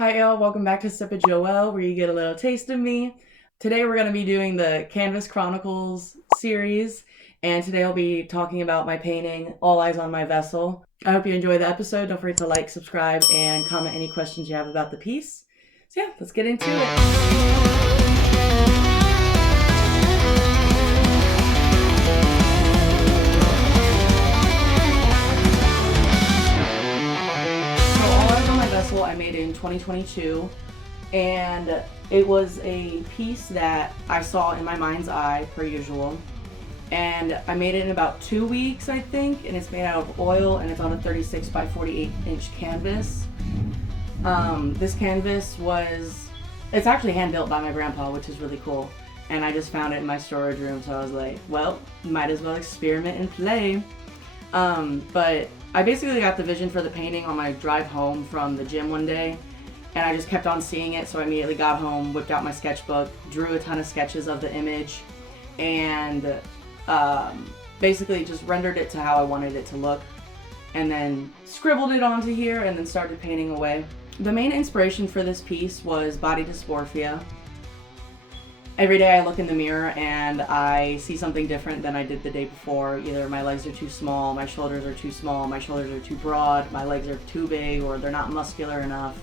Hi y'all, welcome back to Sip of Joelle, where you get a little taste of me. Today we're going to be doing the Canvas Chronicles series, and today I'll be talking about my painting, All Eyes on My Vessel. I hope you enjoy the episode. Don't forget to like, subscribe, and comment any questions you have about the piece. So yeah, let's get into it. I made in 2022, and it was a piece that I saw in my mind's eye, per usual, and I made it in about 2 weeks, I think, and it's made out of oil, and it's on a 36 by 48 inch canvas. This canvas it's actually hand built by my grandpa, which is really cool, and I just found it in my storage room, so I was like, well, might as well experiment and play. But I basically got the vision for the painting on my drive home from the gym one day, and I just kept on seeing it, so I immediately got home, whipped out my sketchbook, drew a ton of sketches of the image, and basically just rendered it to how I wanted it to look, and then scribbled it onto here, and then started painting away. The main inspiration for this piece was body dysmorphia. Every day I look in the mirror and I see something different than I did the day before. Either my legs are too small, my shoulders are too small, my shoulders are too broad, my legs are too big, or they're not muscular enough,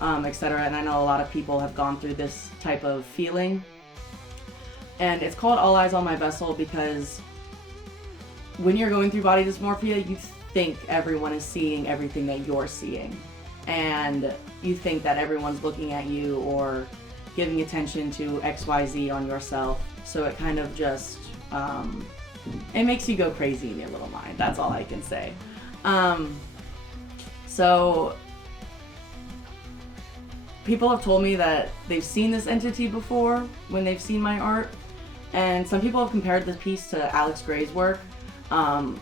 etc. And I know a lot of people have gone through this type of feeling. And it's called All Eyes on My Vessel because when you're going through body dysmorphia, you think everyone is seeing everything that you're seeing. And you think that everyone's looking at you or giving attention to XYZ on yourself, so it kind of just, it makes you go crazy in your little mind. That's all I can say. So people have told me that they've seen this entity before when they've seen my art, and some people have compared this piece to Alex Grey's work, and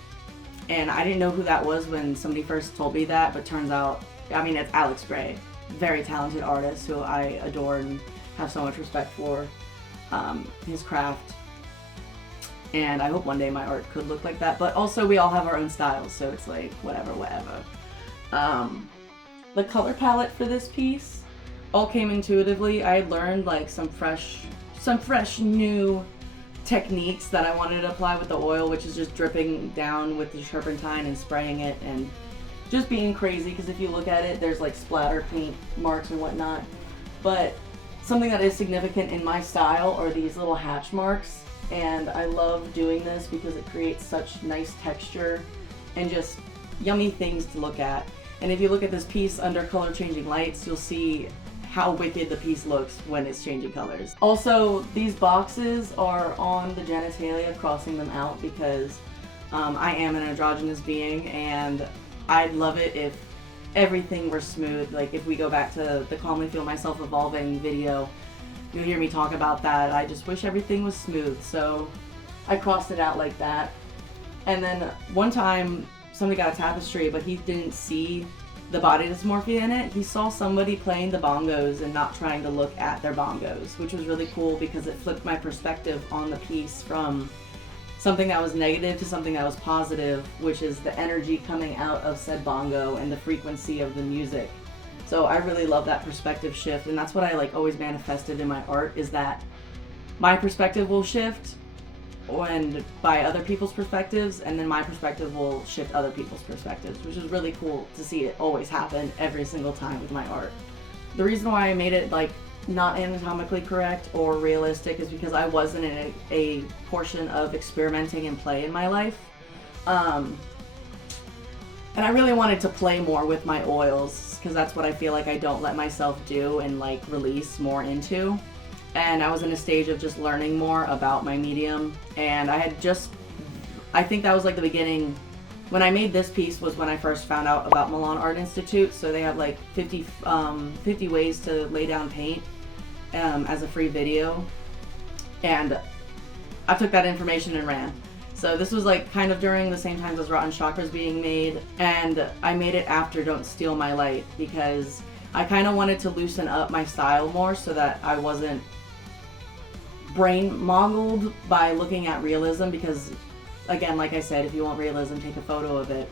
I didn't know who that was when somebody first told me that, but turns out, it's Alex Grey, very talented artist who I adore and have so much respect for his craft, and I hope one day my art could look like that, but also we all have our own styles, so it's like whatever. The color palette for this piece all came intuitively. I had learned like some fresh new techniques that I wanted to apply with the oil, which is just dripping down with the turpentine and spraying it and just being crazy, because if you look at it, there's like splatter paint marks and whatnot. But something that is significant in my style are these little hatch marks, and I love doing this because it creates such nice texture and just yummy things to look at. And if you look at this piece under color changing lights, you'll see how wicked the piece looks when it's changing colors. Also, these boxes are on the genitalia, crossing them out because I am an androgynous being, and I'd love it if everything were smooth. Like if we go back to the Calmly Feel Myself Evolving video, you'll hear me talk about that. I just wish everything was smooth, so I crossed it out like that. And then one time somebody got a tapestry, but he didn't see the body dysmorphia in it. He saw somebody playing the bongos and not trying to look at their bongos, which was really cool because it flipped my perspective on the piece from something that was negative to something that was positive, which is the energy coming out of said bongo and the frequency of the music. So I really love that perspective shift, and that's what I always manifested in my art, is that my perspective will shift and by other people's perspectives, and then my perspective will shift other people's perspectives, which is really cool to see it always happen every single time with my art. The reason why I made it not anatomically correct or realistic is because I wasn't in a portion of experimenting and play in my life. And I really wanted to play more with my oils because that's what I feel like I don't let myself do and release more into. And I was in a stage of just learning more about my medium, and I think that was the beginning. When I made this piece was when I first found out about Milan Art Institute. So they have 50 ways to lay down paint as a free video, and I took that information and ran. So this was kind of during the same time as Rotten Chakras being made, and I made it after Don't Steal My Light because I kind of wanted to loosen up my style more so that I wasn't brain moggled by looking at realism, because again, like I said, if you want realism, take a photo of it.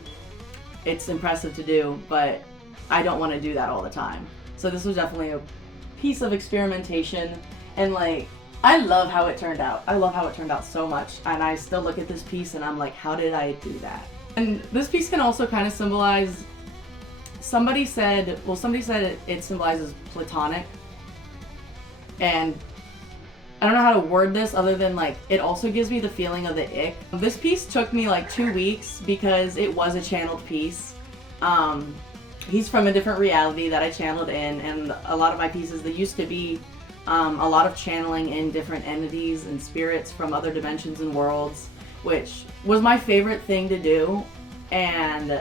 It's impressive to do, but I don't want to do that all the time. So this was definitely a piece of experimentation, and like, I love how it turned out. I love how it turned out so much, and I still look at this piece and I'm like, how did I do that? And this piece can also kind of symbolize, somebody said it symbolizes platonic, and I don't know how to word this other than like, it also gives me the feeling of the ick. This piece took me like 2 weeks because it was a channeled piece. He's from a different reality that I channeled in, and a lot of my pieces, they used to be a lot of channeling in different entities and spirits from other dimensions and worlds, which was my favorite thing to do, and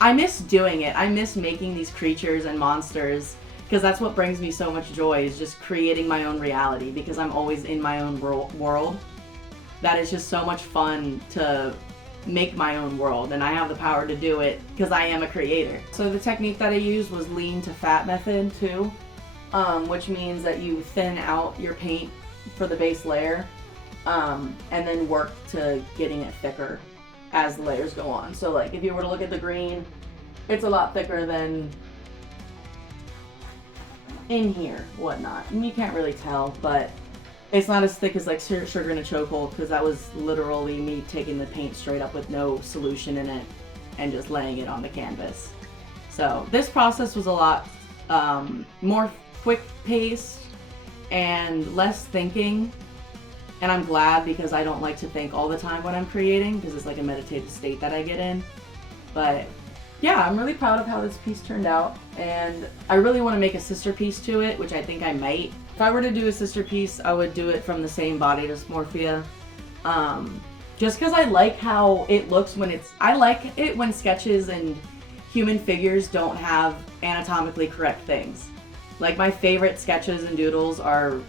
I miss doing it. I miss making these creatures and monsters, because that's what brings me so much joy, is just creating my own reality, because I'm always in my own world. That is just so much fun to make my own world, and I have the power to do it because I am a creator. So the technique that I used was lean to fat method too, which means that you thin out your paint for the base layer, and then work to getting it thicker as the layers go on. So like, if you were to look at the green, it's a lot thicker than in here, whatnot. And you can't really tell, but it's not as thick as like sugar in a chokehold, because that was literally me taking the paint straight up with no solution in it and just laying it on the canvas. So this process was a lot more quick paced and less thinking, and I'm glad, because I don't like to think all the time when I'm creating, because it's like a meditative state that I get in. But yeah, I'm really proud of how this piece turned out, and I really want to make a sister piece to it, which I think I might. If I were to do a sister piece, I would do it from the same body dysmorphia, just because I like how it looks when I like it when sketches and human figures don't have anatomically correct things. Like, my favorite sketches and doodles are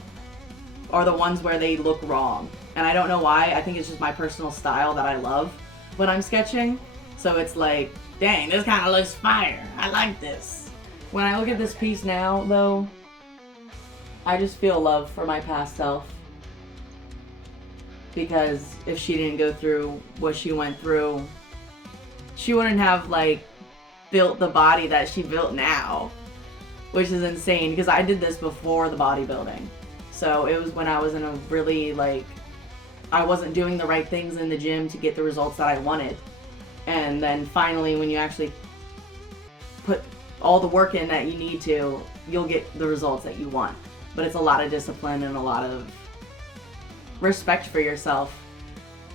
the ones where they look wrong, and I don't know why. I think it's just my personal style that I love when I'm sketching. So it's like, dang, this kind of looks fire. I like this. When I look at this piece now, though, I just feel love for my past self, because if she didn't go through what she went through, she wouldn't have like built the body that she built now, which is insane, because I did this before the bodybuilding. So it was when I was in a really like, I wasn't doing the right things in the gym to get the results that I wanted. And then finally, when you actually put all the work in that you need to, you'll get the results that you want. But it's a lot of discipline and a lot of respect for yourself.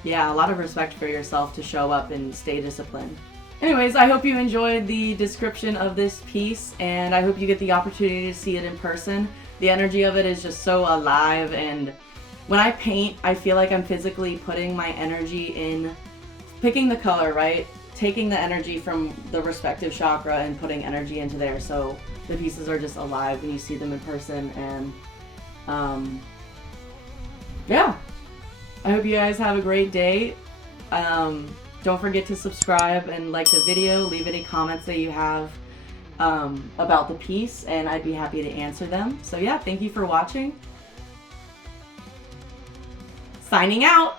Yeah, a lot of respect for yourself to show up and stay disciplined. Anyways, I hope you enjoyed the description of this piece, and I hope you get the opportunity to see it in person. The energy of it is just so alive, and when I paint, I feel like I'm physically putting my energy in, picking the color, right? Taking the energy from the respective chakra and putting energy into there. So the pieces are just alive when you see them in person, and yeah, I hope you guys have a great day. Don't forget to subscribe and like the video. Leave any comments that you have about the piece, and I'd be happy to answer them. So yeah, thank you for watching. Signing out.